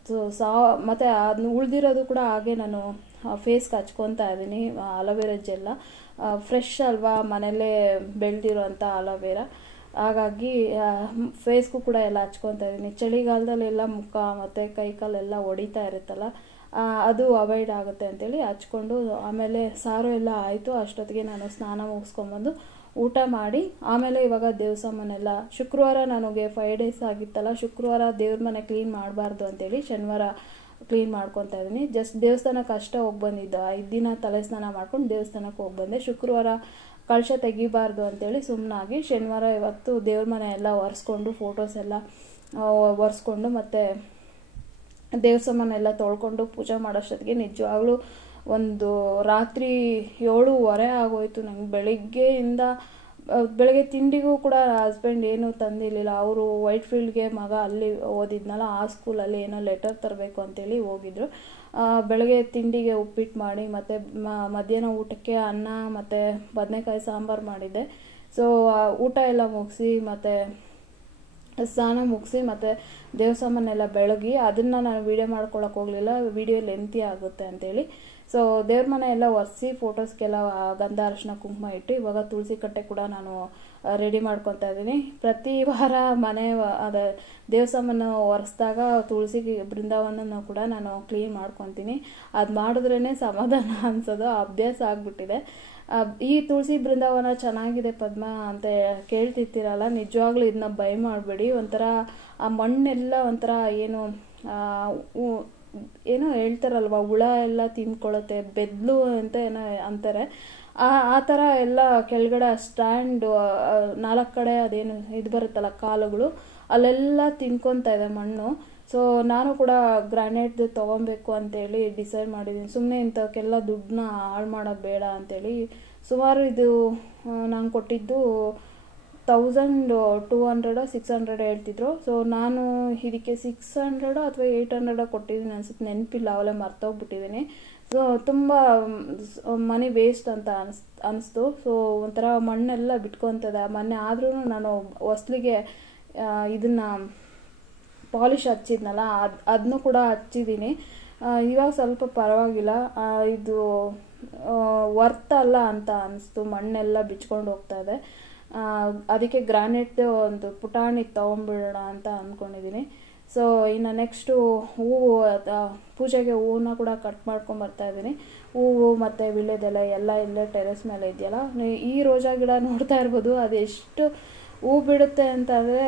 ಸೊ ಮತ್ತು ಅದನ್ನ ಉಳಿದಿರೋದು ಕೂಡ ಹಾಗೆ ನಾನು ಫೇಸ್ಗೆ ಹಚ್ಕೊತಾ ಇದ್ದೀನಿ. ಅಲೋವೆರಾ ಜೆಲ್ಲ ಫ್ರೆಶ್ ಅಲ್ವಾ, ಮನೆಯಲ್ಲೇ ಬೆಳೆದಿರೋಂಥ ಅಲೋವೆರಾ. ಹಾಗಾಗಿ ಫೇಸ್ಗೂ ಕೂಡ ಎಲ್ಲ ಹಚ್ಕೊತಾ ಇದ್ದೀನಿ. ಚಳಿಗಾಲದಲ್ಲೆಲ್ಲ ಮುಖ ಮತ್ತು ಕೈಕಾಲೆಲ್ಲ ಹೊಡಿತಾ ಇರುತ್ತಲ್ಲ, ಅದು ಅವಾಯ್ಡ್ ಆಗುತ್ತೆ ಅಂತೇಳಿ ಹಚ್ಕೊಂಡು, ಆಮೇಲೆ ಸಾರು ಎಲ್ಲ ಆಯಿತು. ಅಷ್ಟೊತ್ತಿಗೆ ನಾನು ಸ್ನಾನ ಮುಗಿಸ್ಕೊಂಬಂದು ಊಟ ಮಾಡಿ ಆಮೇಲೆ ಇವಾಗ ದೇವಸ್ಥಾನನೆಲ್ಲ ಶುಕ್ರವಾರ ನನಗೆ 5 ಡೇಸ್ ಆಗಿತ್ತಲ್ಲ, ಶುಕ್ರವಾರ ದೇವ್ರ ಮನೆ ಕ್ಲೀನ್ ಮಾಡಬಾರ್ದು ಅಂತೇಳಿ ಶನಿವಾರ ಕ್ಲೀನ್ ಮಾಡ್ಕೊತಾ ಇದ್ದೀನಿ. ಜಸ್ಟ್ ದೇವಸ್ಥಾನಕ್ಕೆ ಅಷ್ಟೇ ಹೋಗಿ ಬಂದಿದ್ದು. 5 ದಿನ ತಲೆ ಸ್ನಾನ ಮಾಡ್ಕೊಂಡು ದೇವಸ್ಥಾನಕ್ಕೆ ಹೋಗಿ ಬಂದೆ. ಶುಕ್ರವಾರ ಕಳಶ ತೆಗಿಬಾರ್ದು ಅಂತೇಳಿ ಸುಮ್ಮನಾಗಿ ಶನಿವಾರ ಇವತ್ತು ದೇವ್ರ ಮನೆ ಎಲ್ಲ ಒರೆಸ್ಕೊಂಡು ಫೋಟೋಸ್ ಎಲ್ಲ ಒರೆಸ್ಕೊಂಡು ಮತ್ತು ದೇವಸ್ಥಾನ ತೊಳ್ಕೊಂಡು ಪೂಜೆ ಮಾಡೋಷ್ಟೊತ್ತಿಗೆ ನಿಜವಾಗ್ಲೂ ಒಂದು ರಾತ್ರಿ 7:15 ಆಗೋಯ್ತು. ನಂಗೆ ಬೆಳಗ್ಗೆ ತಿಂಡಿಗೂ ಕೂಡ ಹಸ್ಬೆಂಡ್ ಏನೂ ತಂದಿರಲಿಲ್ಲ. ಅವರು ವೈಟ್ಫೀಲ್ಡ್ಗೆ ಮಗ ಅಲ್ಲಿ ಓದಿದ್ನಲ್ಲ, ಆ ಸ್ಕೂಲಲ್ಲಿ ಏನೋ ಲೆಟರ್ ತರಬೇಕು ಅಂತೇಳಿ ಹೋಗಿದ್ರು. ಬೆಳಗ್ಗೆ ತಿಂಡಿಗೆ ಉಪ್ಪಿಟ್ಟು ಮಾಡಿ ಮತ್ತು ಮಧ್ಯಾಹ್ನ ಊಟಕ್ಕೆ ಅನ್ನ ಮತ್ತು ಬದನೆಕಾಯಿ ಸಾಂಬಾರು ಮಾಡಿದ್ದೆ. ಸೊ ಊಟ ಎಲ್ಲ ಮುಗಿಸಿ ಮತ್ತು ಸ್ನಾನ ಮುಗಿಸಿ ಮತ್ತು ದೇವಸ್ಥಾನನೆಲ್ಲ ಬೆಳಗಿ ಅದನ್ನು ನಾನು ವೀಡಿಯೋ ಮಾಡ್ಕೊಳಕ್ಕೆ ಹೋಗಲಿಲ್ಲ, ವಿಡಿಯೋ ಲೆಂತಿ ಆಗುತ್ತೆ ಅಂತೇಳಿ. ಸೊ ದೇವ್ರ ಮನೆ ಎಲ್ಲ ಒರೆಸಿ ಫೋಟೋಸ್ಗೆಲ್ಲ ಗಂಧ ಅರಿಶಿನ ಕುಂಕುಮ ಇಟ್ಟು ಇವಾಗ ತುಳಸಿ ಕಟ್ಟೆ ಕೂಡ ನಾನು ರೆಡಿ ಮಾಡ್ಕೊತಾ ಇದ್ದೀನಿ. ಪ್ರತಿ ವಾರ ಮನೆ ದೇವಸ್ಥಾನ ಒರೆಸಿದಾಗ ತುಳಸಿ ಬೃಂದಾವನ ಕೂಡ ನಾನು ಕ್ಲೀನ್ ಮಾಡ್ಕೊತೀನಿ. ಅದು ಮಾಡಿದ್ರೇ ಸಮಾಧಾನ ಅನ್ಸೋದು, ಅಭ್ಯಾಸ ಆಗಿಬಿಟ್ಟಿದೆ. ಈ ತುಳಸಿ ಬೃಂದಾವನ ಚೆನ್ನಾಗಿದೆ ಪದ್ಮ ಅಂತ ಕೇಳ್ತಿರ್ತೀರಲ್ಲ, ನಿಜವಾಗ್ಲೂ ಇದನ್ನ ಬೈ ಮಾಡಬೇಡಿ. ಒಂಥರ ಆ ಮಣ್ಣೆಲ್ಲ ಒಂಥರ ಏನೋ ಹೇಳ್ತಾರಲ್ವ, ಹುಳ ಎಲ್ಲ ತಿನ್ಕೊಳ್ಳುತ್ತೆ, ಬೆದ್ಲು ಅಂತ ಏನೋ ಅಂತಾರೆ. ಆ ಥರ ಎಲ್ಲ ಕೆಳಗಡೆ ಸ್ಟ್ಯಾಂಡ್ 4 ಕಡೆ ಅದೇನು ಇದು ಬರುತ್ತಲ್ಲ ಕಾಲುಗಳು, ಅಲ್ಲೆಲ್ಲ ತಿನ್ಕೊತಾ ಇದೆ ಮಣ್ಣು. ಸೊ ನಾನು ಕೂಡ ಗ್ರಾನೈಟ್ದು ತೊಗೊಬೇಕು ಅಂತೇಳಿ ಡಿಸೈಡ್ ಮಾಡಿದ್ದೀನಿ. ಸುಮ್ಮನೆ ಇಂಥವಕ್ಕೆಲ್ಲ ದುಡ್ಡನ್ನ ಹಾಳು ಮಾಡೋದು ಬೇಡ ಅಂತೇಳಿ. ಸುಮಾರು ಇದು ನಾನು ಕೊಟ್ಟಿದ್ದು 1200 600 ಹೇಳ್ತಿದ್ರು. ಸೊ ನಾನು ಇದಕ್ಕೆ 600 ಅಥವಾ 800 ಕೊಟ್ಟಿದ್ದೀನಿ ಅನ್ಸುತ್ತೆ, ನೆನಪಿಲ್ಲ, ಅವಲೇ ಮರ್ತೋಗ್ಬಿಟ್ಟಿದ್ದೀನಿ. ಸೊ ತುಂಬ ಮನಿ ವೇಸ್ಟ್ ಅಂತ ಅನಿಸ್ತು. ಸೊ ಒಂಥರ ಮಣ್ಣೆಲ್ಲ ಬಿಟ್ಕೊತದೆ. ಮೊನ್ನೆ ಆದ್ರೂ ನಾನು ಹೊಸ್ಲಿಗೆ ಇದನ್ನು ಪಾಲಿಶ್ ಹಚ್ಚಿದ್ನಲ್ಲ, ಅದನ್ನು ಕೂಡ ಹಚ್ಚಿದ್ದೀನಿ. ಇವಾಗ ಸ್ವಲ್ಪ ಪರವಾಗಿಲ್ಲ. ಇದು ವರ್ತ್ ಅಲ್ಲ ಅಂತ ಅನಿಸ್ತು, ಮಣ್ಣೆಲ್ಲ ಬಿಚ್ಕೊಂಡು ಹೋಗ್ತಾ ಇದೆ. ಅದಕ್ಕೆ ಗ್ರಾನೈಟ್ ಒಂದು ಪುಟಾಣಿ ತೊಗೊಂಬಿಡೋಣ ಅಂತ ಅಂದ್ಕೊಂಡಿದ್ದೀನಿ. ಸೊ ಇನ್ನು ನೆಕ್ಸ್ಟು ಹೂವು, ಪೂಜೆಗೆ ಹೂವನ್ನ ಕೂಡ ಕಟ್ ಮಾಡ್ಕೊಂಬರ್ತಾ ಇದ್ದೀನಿ. ಹೂವು ಮತ್ತು ವೀಳ್ಯದೆಲೆ ಎಲ್ಲ ಇಲ್ಲೇ ಟೆರೆಸ್ ಮೇಲೆ ಇದೆಯಲ್ಲ, ಈ ರೋಜಾ ಗಿಡ ನೋಡ್ತಾ ಇರ್ಬೋದು. ಅದೆಷ್ಟು ಹೂ ಬಿಡುತ್ತೆ ಅಂತಂದರೆ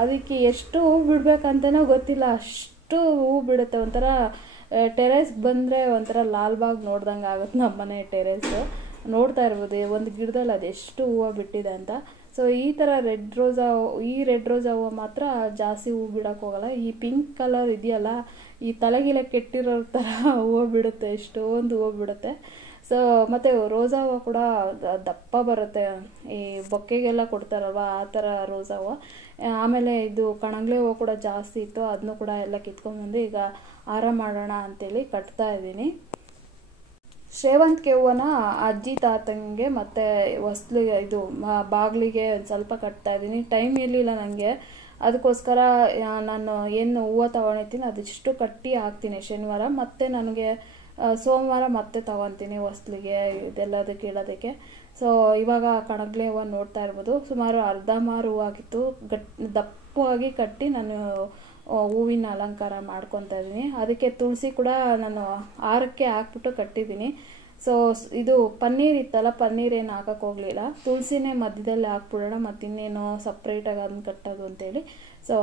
ಅದಕ್ಕೆ ಎಷ್ಟು ಹೂ ಬಿಡ್ಬೇಕಂತನೂ ಗೊತ್ತಿಲ್ಲ, ಅಷ್ಟು ಹೂ ಬಿಡುತ್ತೆ. ಒಂಥರ ಟೆರೆಸ್ಗೆ ಬಂದರೆ ಒಂಥರ ಲಾಲ್ಬಾಗ್ ನೋಡ್ದಂಗೆ ಆಗುತ್ತೆ ನಮ್ಮನೆ ಟೆರೆಸ್ಸು. ನೋಡ್ತಾ ಇರ್ಬೋದು ಒಂದು ಗಿಡದಲ್ಲಿ ಅದೆಷ್ಟು ಹೂವು ಬಿಟ್ಟಿದೆ ಅಂತ. ಸೊ ಈ ಥರ ರೆಡ್ ರೋಜಾ ಹೂವು ಮಾತ್ರ ಜಾಸ್ತಿ ಹೂ ಬಿಡೋಕ್ಕೆ ಹೋಗಲ್ಲ. ಈ ಪಿಂಕ್ ಕಲರ್ ಇದೆಯಲ್ಲ, ಈ ತಲೆಗಿಲೆ ಕೆಟ್ಟಿರೋ ಥರ ಹೂವು ಬಿಡುತ್ತೆ, ಎಷ್ಟೊಂದು ಹೂವು ಬಿಡುತ್ತೆ. ಸೊ ಮತ್ತು ರೋಸಾ ಹೂವು ಕೂಡ ದಪ್ಪ ಬರುತ್ತೆ, ಈ ಬೊಕ್ಕೆಗೆಲ್ಲ ಕೊಡ್ತಾರಲ್ವ ಆ ಥರ ರೋಸಾ ಹೂವು. ಆಮೇಲೆ ಇದು ಕಣಂಗ್ಲೆ ಹೂವು ಕೂಡ ಜಾಸ್ತಿ ಇತ್ತು, ಅದನ್ನು ಕೂಡ ಎಲ್ಲ ಕಿತ್ಕೊಂಡ್ಬಂದು ಈಗ ಹಾರ ಮಾಡೋಣ ಅಂತೇಳಿ ಕಟ್ತಾ ಇದ್ದೀನಿ. ಸೇವಂತಿಗೆ ಹೂವನ ಅಜ್ಜಿ ತಾತಂಗೆ ಮತ್ತು ಹೊಸ್ಲಿಗೆ ಇದು ಬಾಗಿಲಿಗೆ ಸ್ವಲ್ಪ ಕಟ್ತಾ ಇದ್ದೀನಿ. ಟೈಮ್ ಇರಲಿಲ್ಲ ನನಗೆ, ಅದಕ್ಕೋಸ್ಕರ ನಾನು ಏನು ಹೂವು ತೊಗೊಂಡಿರ್ತೀನಿ ಅದಿಷ್ಟು ಕಟ್ಟಿ ಹಾಕ್ತೀನಿ ಶನಿವಾರ, ಮತ್ತು ನನಗೆ ಸೋಮವಾರ ಮತ್ತೆ ತೊಗೊತೀನಿ ಹೊಸ್ಲಿಗೆ ಇದೆಲ್ಲದಕ್ಕೆ ಇಡೋದಕ್ಕೆ. ಸೊ ಇವಾಗ ಕಣಗ್ಲೆ ಹೂವು ನೋಡ್ತಾ ಇರ್ಬೋದು, ಸುಮಾರು ಅರ್ಧ ಮಾರು ಹೂವಾಗಿತ್ತು, ದಪ್ಪವಾಗಿ ಕಟ್ಟಿ ನಾನು ಹೂವಿನ ಅಲಂಕಾರ ಮಾಡ್ಕೊತಾ ಇದ್ದೀನಿ. ಅದಕ್ಕೆ ತುಳಸಿ ಕೂಡ ನಾನು ಹಾರಕ್ಕೆ ಹಾಕ್ಬಿಟ್ಟು ಕಟ್ಟಿದ್ದೀನಿ. ಸೊ ಇದು ಪನ್ನೀರ್ ಇತ್ತಲ್ಲ, ಪನ್ನೀರ್ ಏನು ಹಾಕಕ್ಕೆ ಹೋಗಲಿಲ್ಲ, ತುಳಸಿನೇ ಮಧ್ಯದಲ್ಲಿ ಹಾಕ್ಬಿಡೋಣ, ಮತ್ತಿನ್ನೇನು ಸಪ್ರೇಟಾಗಿ ಅದನ್ನ ಕಟ್ಟೋದು ಅಂತೇಳಿ. ಸೊ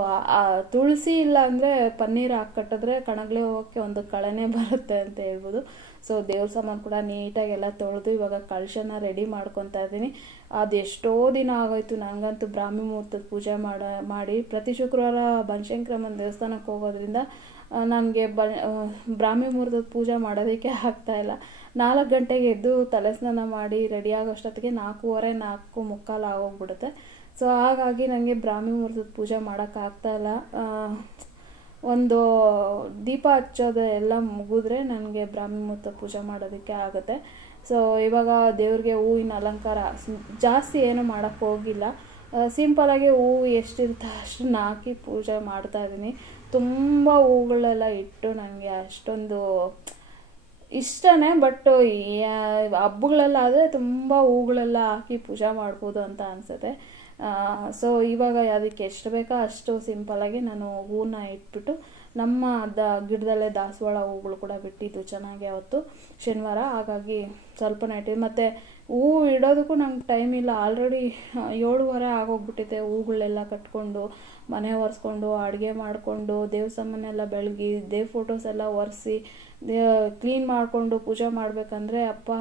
ತುಳಸಿ ಇಲ್ಲ ಅಂದರೆ ಪನ್ನೀರ್ ಹಾಕಿ ಕಟ್ಟಿದ್ರೆ ಕಣಗ್ಲೆ ಹೋಗೋಕ್ಕೆ ಒಂದು ಕಳೆನೇ ಬರುತ್ತೆ ಅಂತ ಹೇಳ್ಬೋದು. ಸೊ ದೇವ್ರ ಸಾಮಾನು ಕೂಡ ನೀಟಾಗೆಲ್ಲ ತೊಳೆದು ಇವಾಗ ಕಳಶನ ರೆಡಿ ಮಾಡ್ಕೊತಾ ಇದ್ದೀನಿ. ಅದೆಷ್ಟೋ ದಿನ ಆಗೋಯ್ತು ನನಗಂತೂ ಬ್ರಾಹ್ಮಿ ಮುಹೂರ್ತದ ಪೂಜೆ ಮಾಡಿ ಪ್ರತಿ ಶುಕ್ರವಾರ ಬನಶಂಕರಮ್ಮನ ದೇವಸ್ಥಾನಕ್ಕೆ ಹೋಗೋದ್ರಿಂದ ನನಗೆ ಬ್ರಾಹ್ಮಿ ಮುಹೂರ್ತದ ಪೂಜೆ ಮಾಡೋದಕ್ಕೆ ಆಗ್ತಾಯಿಲ್ಲ. 4 ಗಂಟೆಗೆ ಎದ್ದು ತಲೆ ಸ್ನಾನ ಮಾಡಿ ರೆಡಿ ಆಗೋಷ್ಟೊತ್ತಿಗೆ 4:15 4:45 ಆಗೋಗ್ಬಿಡುತ್ತೆ. ಸೊ ಹಾಗಾಗಿ ನನಗೆ ಬ್ರಾಹ್ಮಿ ಮುಹೂರ್ತದ ಪೂಜೆ ಮಾಡೋಕ್ಕಾಗ್ತಾಯಿಲ್ಲ. ಒಂದು ದೀಪ ಹಚ್ಚೋದು ಎಲ್ಲ ಮುಗಿದ್ರೆ ನನಗೆ ಬ್ರಾಹ್ಮಿ ಮುಹೂರ್ತ ಪೂಜೆ ಮಾಡೋದಕ್ಕೆ ಆಗುತ್ತೆ. ಸೊ ಇವಾಗ ದೇವ್ರಿಗೆ ಹೂವಿನ ಅಲಂಕಾರ ಜಾಸ್ತಿ ಏನೂ ಮಾಡೋಕ್ಕೆ ಹೋಗಿಲ್ಲ, ಸಿಂಪಲಾಗಿ ಹೂವು ಎಷ್ಟಿರುತ್ತೆ ಅಷ್ಟನ್ನು ಹಾಕಿ ಪೂಜೆ ಮಾಡ್ತಾಯಿದ್ದೀನಿ. ತುಂಬ ಹೂಗಳೆಲ್ಲ ಇಟ್ಟು ನನಗೆ ಅಷ್ಟೊಂದು ಇಷ್ಟನೇ, ಬಟ್ ಹಬ್ಬಗಳಲ್ಲಾದರೆ ತುಂಬ ಹೂಗಳೆಲ್ಲ ಹಾಕಿ ಪೂಜೆ ಮಾಡ್ಬೋದು ಅಂತ ಅನಿಸುತ್ತೆ. ಸೊ ಇವಾಗ ಅದಕ್ಕೆ ಎಷ್ಟು ಬೇಕೋ ಅಷ್ಟು ಸಿಂಪಲಾಗಿ ನಾನು ಹೂವನ್ನ ಇಟ್ಬಿಟ್ಟು ನಮ್ಮ ಗಿಡದಲ್ಲೇ ದಾಸವಾಳ ಹೂಗಳು ಕೂಡ ಬಿಟ್ಟಿದ್ದು ಚೆನ್ನಾಗಿ ಅವತ್ತು ಶನಿವಾರ, ಹಾಗಾಗಿ ಸ್ವಲ್ಪನೇ ಇಟ್ಟಿದ್ದು. ಮತ್ತು ಹೂವು ಇಡೋದಕ್ಕೂ ನಂಗೆ ಟೈಮ್ ಇಲ್ಲ, ಆಲ್ರೆಡಿ 7:15 ಆಗೋಗ್ಬಿಟ್ಟಿದೆ. ಹೂಗಳೆಲ್ಲ ಕಟ್ಕೊಂಡು ಮನೆ ಒರೆಸ್ಕೊಂಡು ಅಡುಗೆ ಮಾಡಿಕೊಂಡು ದೇವ್ರ ಸಾಮಾನೆಲ್ಲ ಬೆಳಗಿ ದೇವ್ರ ಫೋಟೋಸ್ ಎಲ್ಲ ಒರೆಸಿ ಕ್ಲೀನ್ ಮಾಡಿಕೊಂಡು ಪೂಜೆ ಮಾಡಬೇಕಂದ್ರೆ ಅಪ್ಪ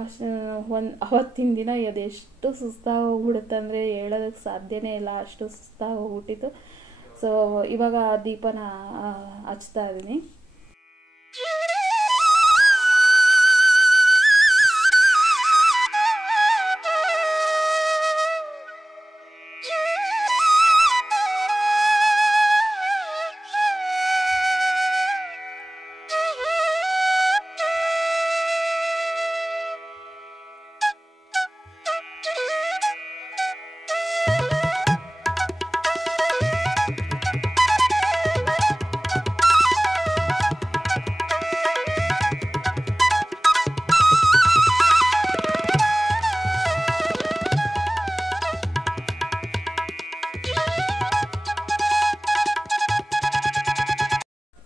ಅವತ್ತಿನ ದಿನ ಅದೆಷ್ಟು ಸುಸ್ತಾಗೋಗ್ಬಿಡುತ್ತೆ ಅಂದರೆ ಹೇಳೋದಕ್ಕೆ ಸಾಧ್ಯನೇ ಇಲ್ಲ, ಅಷ್ಟು ಸುಸ್ತಾಗೋಗ್ಬಿಟ್ಟಿತ್ತು. ಸೊ ಇವಾಗ ದೀಪನ ಹಚ್ತಾ ಇದ್ದೀನಿ.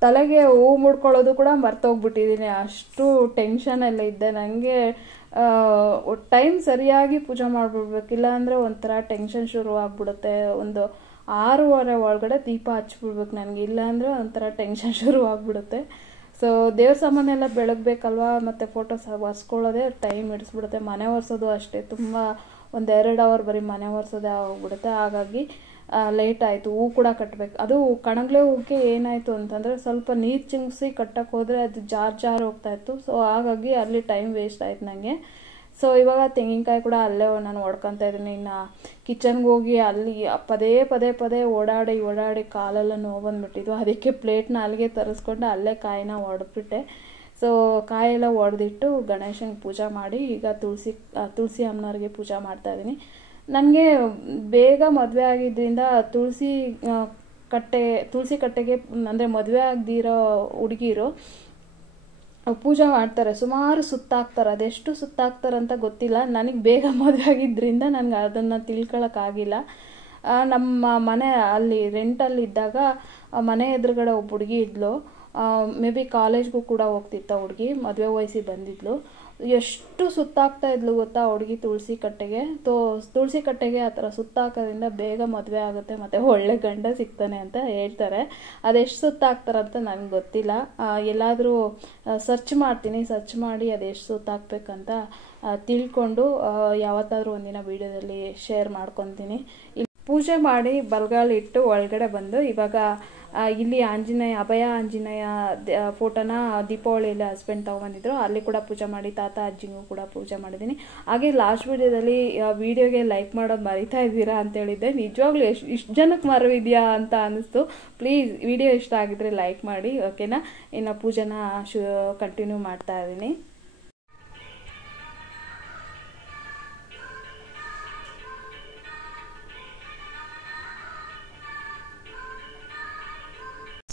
ತಲೆಗೆ ಹೂವು ಮುಡ್ಕೊಳ್ಳೋದು ಕೂಡ ಮರ್ತೋಗ್ಬಿಟ್ಟಿದ್ದೀನಿ, ಅಷ್ಟು ಟೆನ್ಷನೆಲ್ಲ ಇದ್ದೆ. ನನಗೆ ಟೈಮ್ ಸರಿಯಾಗಿ ಪೂಜೆ ಮಾಡಿಬಿಡ್ಬೇಕಿಲ್ಲ ಅಂದರೆ ಒಂಥರ ಟೆನ್ಷನ್ ಶುರು ಆಗ್ಬಿಡುತ್ತೆ. ಒಂದು 6:15 ಒಳಗಡೆ ದೀಪ ಹಚ್ಬಿಡ್ಬೇಕು ನನಗೆ, ಇಲ್ಲಾಂದರೆ ಒಂಥರ ಟೆನ್ಷನ್ ಶುರು ಆಗ್ಬಿಡುತ್ತೆ. ಸೊ ದೇವ್ರ ಸಾಮಾನೆಲ್ಲ ಬೆಳಗ್ಬೇಕಲ್ವ, ಮತ್ತು ಫೋಟೋಸ್ ಒರೆಸ್ಕೊಳ್ಳೋದೇ ಟೈಮ್ ಹಿಡಿಸ್ಬಿಡುತ್ತೆ. ಮನೆ ಒರೆಸೋದು ಅಷ್ಟೇ, ತುಂಬ 1-2 ಅವರ್ ಬರೀ ಮನೆ ಒರೆಸೋದೇ ಆಗೋಗ್ಬಿಡುತ್ತೆ. ಹಾಗಾಗಿ ಲೇಟ್ ಆಯಿತು. ಹೂ ಕೂಡ ಕಟ್ಟಬೇಕು. ಅದು ಕಣಗ್ಲೆ ಹೂಕ್ಕೆ ಏನಾಯಿತು ಅಂತಂದರೆ ಸ್ವಲ್ಪ ನೀರು ಚಿಂಗಿಸಿ ಕಟ್ಟಕ್ಕೆ ಹೋದರೆ ಅದು ಜಾರ್ ಹೋಗ್ತಾಯಿತ್ತು. ಸೊ ಹಾಗಾಗಿ ಅಲ್ಲಿ ಟೈಮ್ ವೇಸ್ಟ್ ಆಯ್ತು ನನಗೆ. ಸೊ ಇವಾಗ ತೆಂಗಿನಕಾಯಿ ಕೂಡ ಅಲ್ಲೇ ನಾನು ಹೊಡ್ಕೊತಾ ಇದ್ದೀನಿ. ಇನ್ನು ಕಿಚನ್ಗೆ ಹೋಗಿ ಅಲ್ಲಿ ಪದೇ ಓಡಾಡಿ ಕಾಲೆಲ್ಲ ನೋವು ಬಂದುಬಿಟ್ಟಿದ್ವು. ಅದಕ್ಕೆ ಪ್ಲೇಟ್ನ ಅಲ್ಲಿಗೆ ತರಿಸ್ಕೊಂಡು ಅಲ್ಲೇ ಕಾಯಿನ ಹೊಡೆದ್ಬಿಟ್ಟೆ. ಸೊ ಕಾಯೆಲ್ಲ ಹೊಡೆದಿಟ್ಟು ಗಣೇಶನಿಗೆ ಪೂಜೆ ಮಾಡಿ ಈಗ ತುಳಸಿ ಅಮ್ಮನವ್ರಿಗೆ ಪೂಜೆ ಮಾಡ್ತಾಯಿದ್ದೀನಿ. ನನಗೆ ಬೇಗ ಮದುವೆ ಆಗಿದ್ದರಿಂದ ತುಳಸಿ ಕಟ್ಟೆಗೆ ಅಂದರೆ ಮದುವೆ ಆಗದಿರೋ ಹುಡುಗಿರು ಪೂಜೆ ಮಾಡ್ತಾರೆ, ಸುಮಾರು ಸುತ್ತಾಕ್ತಾರೆ. ಅದೆಷ್ಟು ಸುತ್ತಾಕ್ತಾರಂತ ಗೊತ್ತಿಲ್ಲ, ನನಗೆ ಬೇಗ ಮದುವೆ ಆಗಿದ್ದರಿಂದ ನನಗೆ ಅದನ್ನು ತಿಳ್ಕೊಳಕ್ಕಾಗಿಲ್ಲ. ನಮ್ಮ ಮನೆ ಅಲ್ಲಿ ರೆಂಟಲ್ಲಿದ್ದಾಗ ಮನೆ ಎದುರುಗಡೆ ಒಬ್ಬ ಹುಡುಗಿ ಇದ್ಲು, ಮೇ ಬಿ ಕಾಲೇಜ್ಗೂ ಕೂಡ ಹೋಗ್ತಿತ್ತ ಹುಡುಗಿ, ಮದುವೆ ವಯಸ್ಸಿಗೆ ಬಂದಿದ್ಲು. ಎಷ್ಟು ಸುತ್ತಾಕ್ತಾ ಇದ್ಲು ಗೊತ್ತಾ ಹುಡುಗಿ ತುಳಸಿ ಕಟ್ಟೆಗೆ ಆ ಥರ ಸುತ್ತಾಕೋದ್ರಿಂದ ಬೇಗ ಮದುವೆ ಆಗುತ್ತೆ ಮತ್ತು ಒಳ್ಳೆ ಗಂಡ ಸಿಗ್ತಾನೆ ಅಂತ ಹೇಳ್ತಾರೆ. ಅದೆಷ್ಟು ಸುತ್ತಾಕ್ತಾರಂತ ನನಗೆ ಗೊತ್ತಿಲ್ಲ. ಎಲ್ಲಾದರೂ ಸರ್ಚ್ ಮಾಡಿ ಅದೆಷ್ಟು ಸುತ್ತಾಕ್ಬೇಕಂತ ತಿಳ್ಕೊಂಡು ಯಾವತ್ತಾದರೂ ಒಂದಿನ ವೀಡಿಯೋದಲ್ಲಿ ಶೇರ್ ಮಾಡ್ಕೊತೀನಿ. ಪೂಜೆ ಮಾಡಿ ಬಲಗಾಲಿಟ್ಟು ಒಳಗಡೆ ಬಂದು ಇವಾಗ ಇಲ್ಲಿ ಆಂಜನೇಯ ಅಭಯ ಆಂಜನೇಯ ಫೋಟೋನ ದೀಪಾವಳಿಯಲ್ಲಿ ಹಸ್ಬೆಂಡ್ ತೊಗೊಂಬಂದಿದ್ರು, ಅಲ್ಲಿ ಕೂಡ ಪೂಜೆ ಮಾಡಿ ತಾತ ಅಜ್ಜಿಗೂ ಕೂಡ ಪೂಜೆ ಮಾಡಿದ್ದೀನಿ. ಹಾಗೆ ಲಾಸ್ಟ್ ವಿಡಿಯೋದಲ್ಲಿ ವಿಡಿಯೋಗೆ ಲೈಕ್ ಮಾಡೋದು ಮರಿತಾ ಇದ್ದೀರಾ ಅಂತ ಹೇಳಿದ್ದೆ. ನಿಜವಾಗ್ಲೂ ಇಷ್ಟು ಜನಕ್ಕೆ ಮರವಿದೆಯಾ ಅಂತ ಅನ್ನಿಸ್ತು. ಪ್ಲೀಸ್ ವಿಡಿಯೋ ಇಷ್ಟ ಆಗಿದ್ರೆ ಲೈಕ್ ಮಾಡಿ, ಓಕೆನಾ. ಇನ್ನು ಪೂಜೆನ ಕಂಟಿನ್ಯೂ ಮಾಡ್ತಾ ಇದ್ದೀನಿ.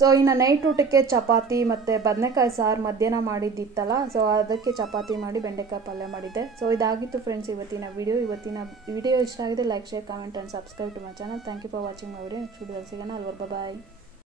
ಸೊ ಇನ್ನು ನೈಟ್ ಊಟಕ್ಕೆ ಚಪಾತಿ ಮತ್ತು ಬದನೆಕಾಯಿ ಸಾರು ಮಧ್ಯಾಹ್ನ ಮಾಡಿದ್ದಿತ್ತಲ್ಲ, ಸೊ ಅದಕ್ಕೆ ಚಪಾತಿ ಮಾಡಿ ಬೆಂಡೆಕಾಯಿ ಪಲ್ಯ ಮಾಡಿದ್ದೆ. ಸೊ ಇದಾಗಿತ್ತು ಫ್ರೆಂಡ್ಸ್ ಇವತ್ತಿನ ವಿಡಿಯೋ ಇಷ್ಟ ಆಗಿದೆ like share comment and subscribe to my channel. Thank you for watching my video. Next video ಸಿಗೋಣ. ಅಲ್ವರ್ಬ ಬಾಯ್.